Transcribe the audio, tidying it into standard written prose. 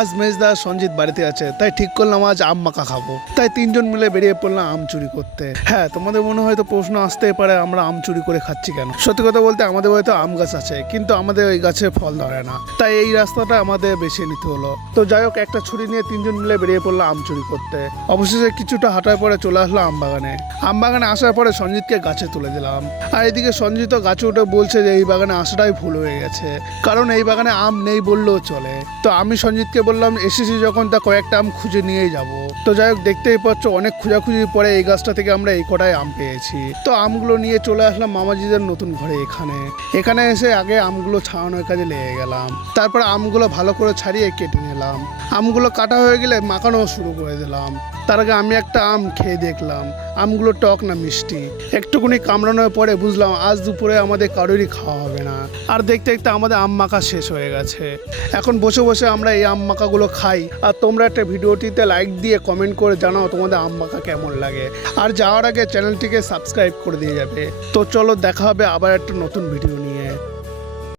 আজ মেজদা সঞ্জিত বাড়িতে আছে, তাই ঠিক করলাম আজ আম মাখা খাবো। তাই তিনজন মিলে বেরিয়ে পড়লাম আম চুরি করতে। হ্যাঁ, তোমাদের মনে হয়তো প্রশ্ন আসতেই পারে আমরা আম চুরি করে খাচ্ছি কেন। সত্যি কথা বলতে আমাদের হয়তো আম গাছ আছে, কিন্তু আমাদের ওই গাছে ফল ধরে না, তাই এই রাস্তাটা আমাদের বেছে নিতে হলো। তো যাই হোক, একটা ছুরি নিয়ে তিনজন মিলে বেরিয়ে পড়লাম আম চুরি করতে। অবশেষে কিছুটা হাঁটার পরে চলে আসলো আম বাগানে। আম বাগানে আসার পরে সঞ্জিতকে গাছে তুলে দিলাম, আর এদিকে সঞ্জিত গাছে উঠে বলছে যে এই বাগানে আসাটাই ভুল হয়ে গেছে, কারণ এই বাগানে আম নেই বললেও চলে। তো আমি সঞ্জিতকে বললাম এসেছি যখন তা কয়েকটা আম খুঁজে নিয়েই যাব। তো যাই হোক, দেখতেই পাচ্ছ অনেক খোঁজাখুঁজির পরে এই গাছটা থেকে আমরা এই কটাই আম পেয়েছি। তো আমগুলো নিয়ে চলে আসলাম মামাজিদের নতুন ঘরে। এখানে এসে আগে আমগুলো ছাড়ানোর কাজে লেগে গেলাম। তারপর আমগুলো ভালো করে ছাড়িয়ে কেটে নিলাম। আমগুলো কাটা হয়ে গেলে মাখানো শুরু করে দিলাম। তার আগে আমি একটা আম খেয়ে দেখলাম আমগুলো টক না মিষ্টি। একটুকুনি কামড়ানোর পরে বুঝলাম আজ দুপুরে আমাদের কারোরই খাওয়া হবে না। আর দেখতে দেখতে আমাদের আম মাখা শেষ হয়ে গেছে। এখন বসে বসে আমরা এই আম মাখাগুলো খাই, আর তোমরা একটা ভিডিওটিতে লাইক দিয়ে কমেন্ট করে জানাও তোমাদের আম মাখা কেমন লাগে। আর যাওয়ার আগে চ্যানেলটিকে সাবস্ক্রাইব করে দিয়ে যাবে। তো চলো, দেখা হবে আবার একটা নতুন ভিডিও।